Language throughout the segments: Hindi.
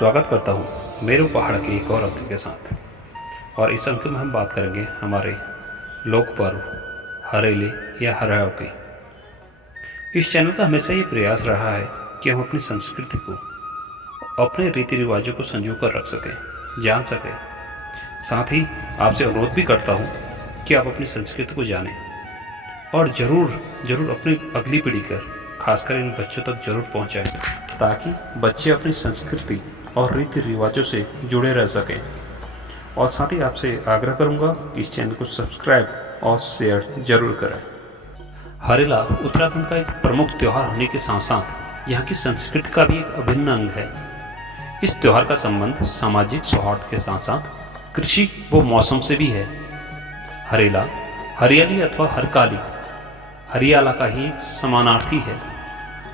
स्वागत करता हूँ मेरू पहाड़ के एक और अंक के साथ। और इस अंक में हम बात करेंगे हमारे लोक पर्व हरेले या हराव की। इस चैनल का हमेशा ये प्रयास रहा है कि हम अपनी संस्कृति को, अपने रीति रिवाजों को संजो कर रख सकें, जान सकें। साथ ही आपसे अनुरोध भी करता हूँ कि आप अपनी संस्कृति को जानें और ज़रूर अपनी अगली पीढ़ी कर, खासकर इन बच्चों तक जरूर पहुँचाएं, ताकि बच्चे अपनी संस्कृति और रीति रिवाजों से जुड़े रह सकें। और साथ ही आपसे आग्रह करूंगा कि इस चैनल को सब्सक्राइब और शेयर जरूर करें। हरेला उत्तराखंड का एक प्रमुख त्यौहार होने के साथ साथ यहाँ की संस्कृति का भी एक अभिन्न अंग है। इस त्यौहार का संबंध सामाजिक सौहार्द के साथ साथ कृषि व मौसम से भी है। हरेला हरियाली अथवा हरकाली हरियाला का ही एक समानार्थी है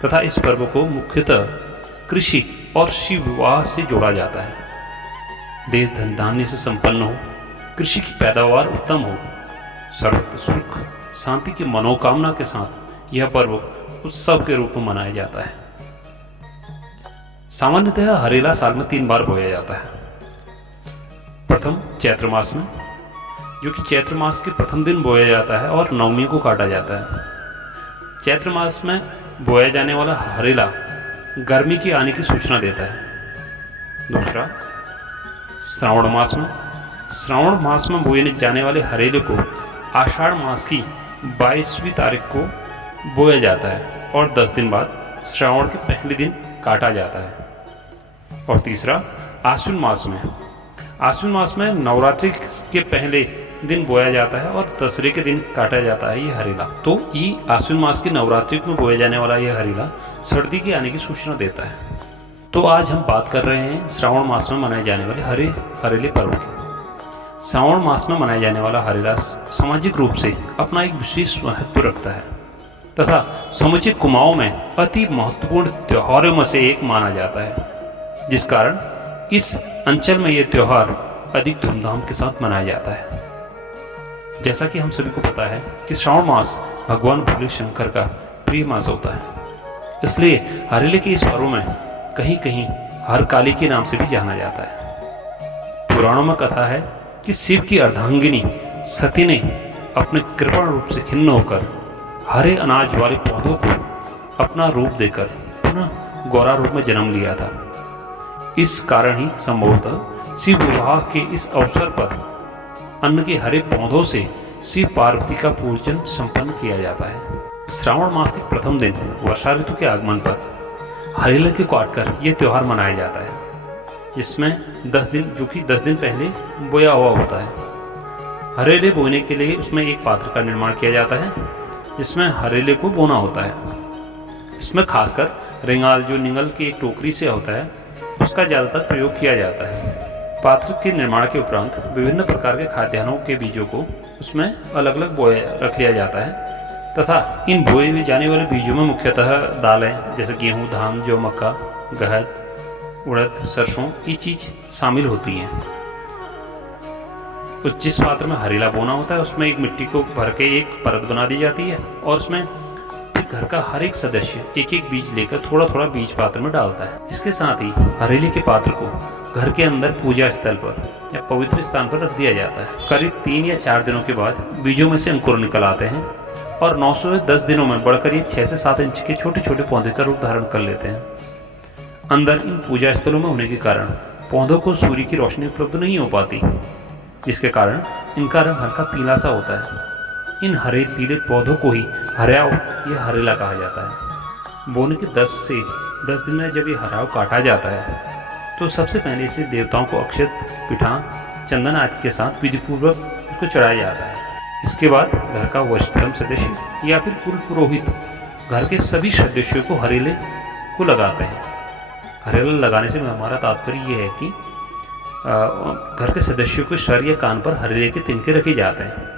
तथा इस पर्व को मुख्यतः कृषि और शिव विवाह से जोड़ा जाता है। देश धन धान्य से संपन्न हो, कृषि की पैदावार उत्तम हो, सर्वत्र सुख शांति की मनोकामना के साथ यह पर्व उत्सव के रूप में मनाया जाता है। सामान्यतः हरेला साल में 3 बार बोया जाता है। प्रथम चैत्र मास में, जो कि चैत्र मास के प्रथम दिन बोया जाता है और नवमी को काटा जाता है। चैत्र मास में बोया जाने वाला हरेला गर्मी की आने की सूचना देता है। दूसरा श्रावण मास में, श्रावण मास में बोए जाने वाले हरेले को आषाढ़ मास की 22वीं तारीख को बोया जाता है और 10 दिन बाद श्रावण के पहले दिन काटा जाता है। और तीसरा आश्विन मास में, आश्विन मास में नवरात्रि के पहले दिन बोया जाता है और दशहरे के दिन काटा जाता है ये हरेला। तो ये आश्विन मास की नवरात्रि में बोया जाने वाला ये हरेला सर्दी के आने की सूचना देता है। तो आज हम बात कर रहे हैं श्रावण मास में मनाए जाने वाले हरेले पर्व की। श्रावण मास में मनाया जाने वाला हरेला सामाजिक रूप से अपना एक विशेष महत्व रखता है तथा समुचे कुमाऊं में अति महत्वपूर्ण त्योहारों में से एक माना जाता है, जिस कारण इस अंचल में यह त्योहार अधिक धूमधाम के साथ मनाया जाता है। जैसा कि हम सभी को पता है कि श्रावण मास भगवान भोले शंकर का प्रिय मास होता है, इसलिए हरेले के इस पर्व में कहीं कहीं हरकाली के नाम से भी जाना जाता है। पुराणों में कथा है कि शिव की अर्धांगिनी सती ने अपने कृपण रूप से खिन्न होकर हरे अनाज वाले पौधों को अपना रूप देकर पुनः गौरा रूप में जन्म लिया था। इस कारण ही संभवतः शिव विवाह के इस अवसर पर अन्न के हरे पौधों से शिव पार्वती का पूजन संपन्न किया जाता है। श्रावण मास के प्रथम दिन वर्षा ऋतु के आगमन पर हरेले के काटकर यह त्योहार मनाया जाता है, जिसमें 10 दिन पहले बोया हुआ होता है। हरेले बोने के लिए उसमें एक पात्र का निर्माण किया जाता है जिसमें हरेले को बोना होता है। इसमें खासकर रेंगाल, जो निंगल की एक टोकरी से होता है, उसका ज़्यादातर प्रयोग किया जाता है। पात्र के निर्माण के उपरांत विभिन्न प्रकार के खाद्यान्नों के बीजों को उसमें अलग अलग बोया रख लिया जाता है तथा इन बोए हुए जाने वाले बीजों में मुख्यतः दालें जैसे गेहूं, धान, जौ, मक्का, गहत, उड़द, सरसों ये चीज़ शामिल होती हैं। उस जिस पात्र में हरेला बोना होता है उसमें एक मिट्टी को भर के एक परत बना दी जाती है और उसमें घर का हर एक सदस्य एक एक बीज लेकर थोड़ा थोड़ा बीज पात्र में डालता है। इसके साथ ही हरेले के पात्र को घर के अंदर पूजा स्थल पर या पवित्र स्थान पर रख दिया जाता है। करीब 3 या 4 दिनों के बाद बीजों में से अंकुर निकल आते हैं और 9 से 10 दिनों में बढ़कर ये 6 से 7 इंच के छोटे छोटे पौधे का रूप धारण कर लेते हैं। अंदर इन पूजा स्थलों में होने के कारण पौधों को सूर्य की रोशनी उपलब्ध नहीं हो पाती, जिसके कारण इनका रंग हल्का पीला सा होता है। इन हरे पीले पौधों को ही हरियाव या हरेला कहा जाता है। बोने के 10 से 10 दिन में जब ये हराव काटा जाता है तो सबसे पहले इसे देवताओं को अक्षत, पिठा, चंदन आदि के साथ विधिपूर्वक उसको चढ़ाया जाता है। इसके बाद घर का वरिष्ठतम सदस्य या फिर कुल पुरोहित घर के सभी सदस्यों को हरेले को लगाते हैं। हरेला लगाने से हमारा तात्पर्य ये है कि घर के सदस्यों के सर या कान पर हरेले के तिनके रखे जाते हैं।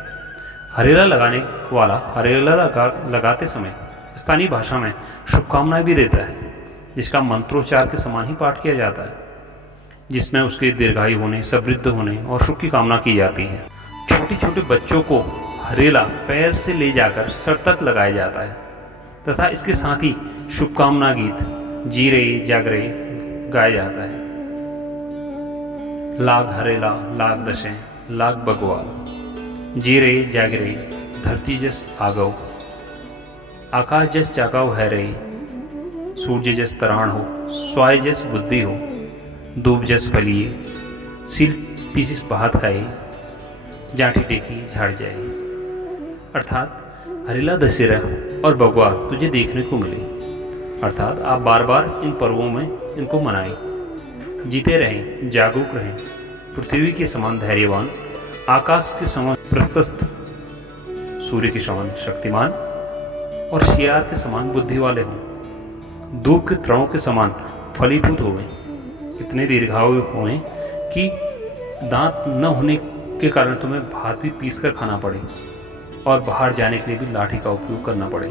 हरेला लगाने वाला हरेला लगाते समय स्थानीय भाषा में शुभकामनाएं भी देता है, जिसका मंत्रोच्चार के समान ही पाठ किया जाता है, जिसमें उसके दीर्घायु होने, समृद्ध होने और सुख की कामना की जाती है। छोटे छोटे बच्चों को हरेला पैर से ले जाकर सर तक लगाया जाता है तथा इसके साथ ही शुभकामना गीत जीरे जागरे गाया जाता है। लाग हरेला लाग दशें लाग बगवाल, जीरे जागरे धरती जस आगव, आकाश जस जागाव है रे, सूर्य जस तराण हो, स्वाय जस बुद्धि हो, दूब जस फलिए, सिल पीसिस बहात खाए, जाठी देखी झाड़ जाए। अर्थात हरेला दशहरा और बगवा तुझे देखने को मिले, अर्थात आप बार बार इन पर्वों में इनको मनाएं, जीते रहें, जागरूक रहें, पृथ्वी के समान धैर्यवान, आकाश के समान प्रशस्त, सूर्य के समान शक्तिमान और शियार के समान बुद्धि वाले हों, धूप के त्रयों के समान फलीभूत होवें, इतने दीर्घायु होवें कि दांत न होने के कारण तुम्हें भात भी पीस कर खाना पड़े और बाहर जाने के लिए भी लाठी का उपयोग करना पड़े।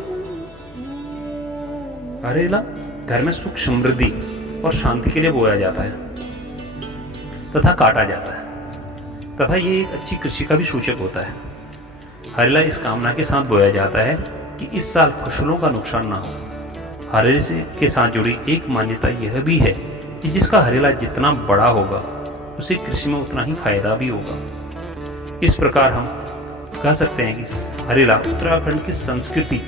हरेला घर में सुख समृद्धि और शांति के लिए बोया जाता है तथा काटा जाता है, तथा ये एक अच्छी कृषि का भी सूचक होता है। हरेला इस कामना के साथ बोया जाता है कि इस साल फसलों का नुकसान ना हो। हरेले के साथ जुड़ी एक मान्यता यह भी है कि जिसका हरेला जितना बड़ा होगा उसे कृषि में उतना ही फायदा भी होगा। इस प्रकार हम कह सकते हैं कि हरेला उत्तराखंड की संस्कृति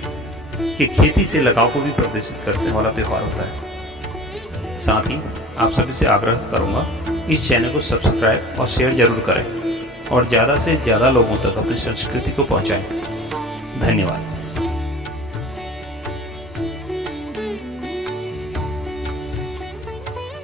के खेती से लगाव को भी प्रदर्शित करने वाला त्यौहार होता है। साथ ही आप सभी से आग्रह करूंगा इस चैनल को सब्सक्राइब और शेयर जरूर करें और ज़्यादा से ज़्यादा लोगों तक अपनी संस्कृति को पहुंचाएं। धन्यवाद।